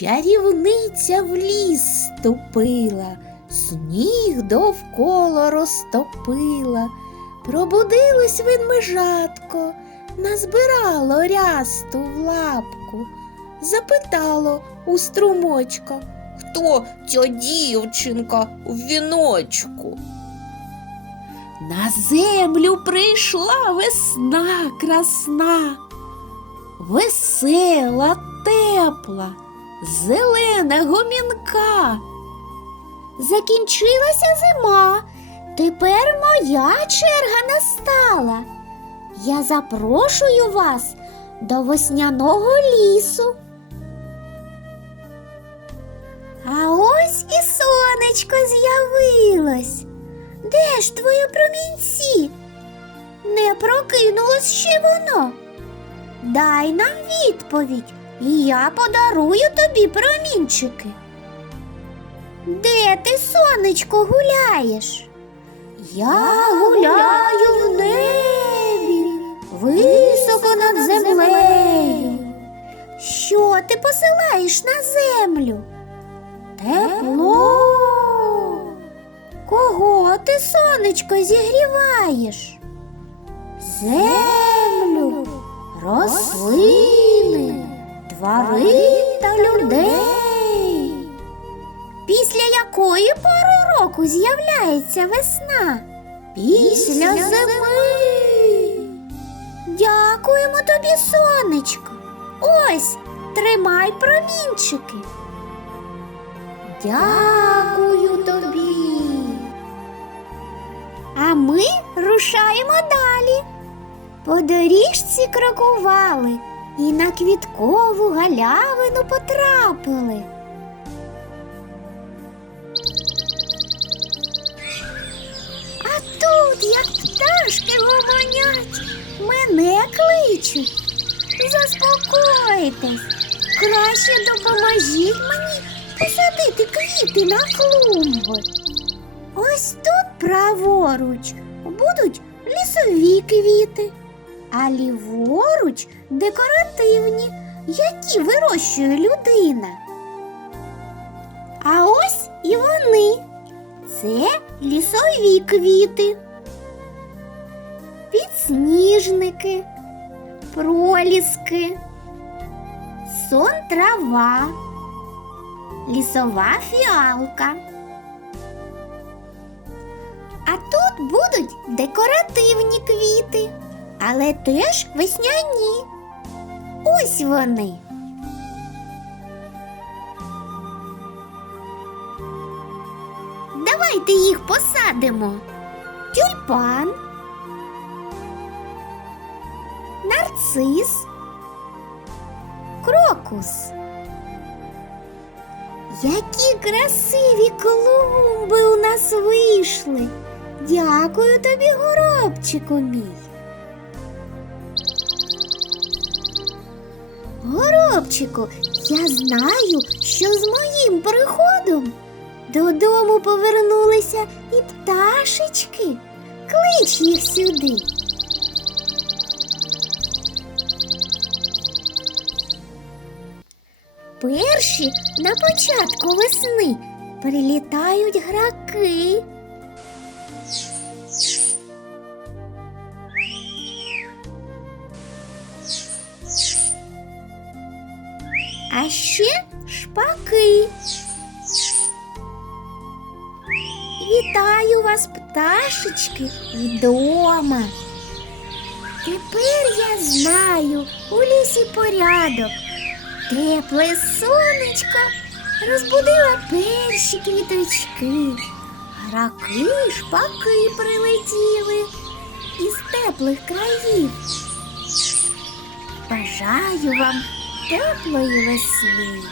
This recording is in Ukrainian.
Чарівниця в ліс ступила, сніг довкола розтопила. Пробудилось ведмежатко, назбирало рясту в лапку, запитало у струмочка, хто ця дівчинка в віночку. На землю прийшла весна красна, весела, тепла, зелена гомінка. Закінчилася зима. Тепер моя черга настала. Я запрошую вас до весняного лісу. А ось і сонечко з'явилось. Де ж твої промінці? Не прокинулось ще воно. Дай нам відповідь, я подарую тобі промінчики. Де ти, сонечко, гуляєш? Я гуляю в небі, високо над землею. Що ти посилаєш на землю? Тепло. Кого ти, сонечко, зігріваєш? Землю, тварин та людей. Після якої пори року з'являється весна? Після зими. Дякуємо тобі, сонечко. Ось, тримай промінчики. Дякую тобі. А ми рушаємо далі. По доріжці крокували і на квіткову галявину потрапили. А тут, як пташки гомонять, мене кличуть. Заспокойтесь, краще допоможіть мені посадити квіти на клумби. Ось тут праворуч будуть лісові квіти, а ліворуч декоративні, які вирощує людина. А ось і вони. Це лісові квіти, підсніжники, проліски, сон трава, лісова фіалка. А тут будуть декоративні квіти, але теж весняні. Ось вони. Давайте їх посадимо. Тюльпан, нарцис, крокус. Які красиві клумби у нас вийшли. Дякую тобі, горобчику мій. Горобчику, я знаю, що з моїм приходом додому повернулися і пташечки. Клич їх сюди. Перші на початку весни прилітають граки. А ще шпаки. Вітаю вас, пташечки, вдома. Тепер я знаю у лісі порядок. Тепле сонечко розбудила перші квіточки. Граки, шпаки прилетіли із теплих країв. Бажаю вам теплої весни.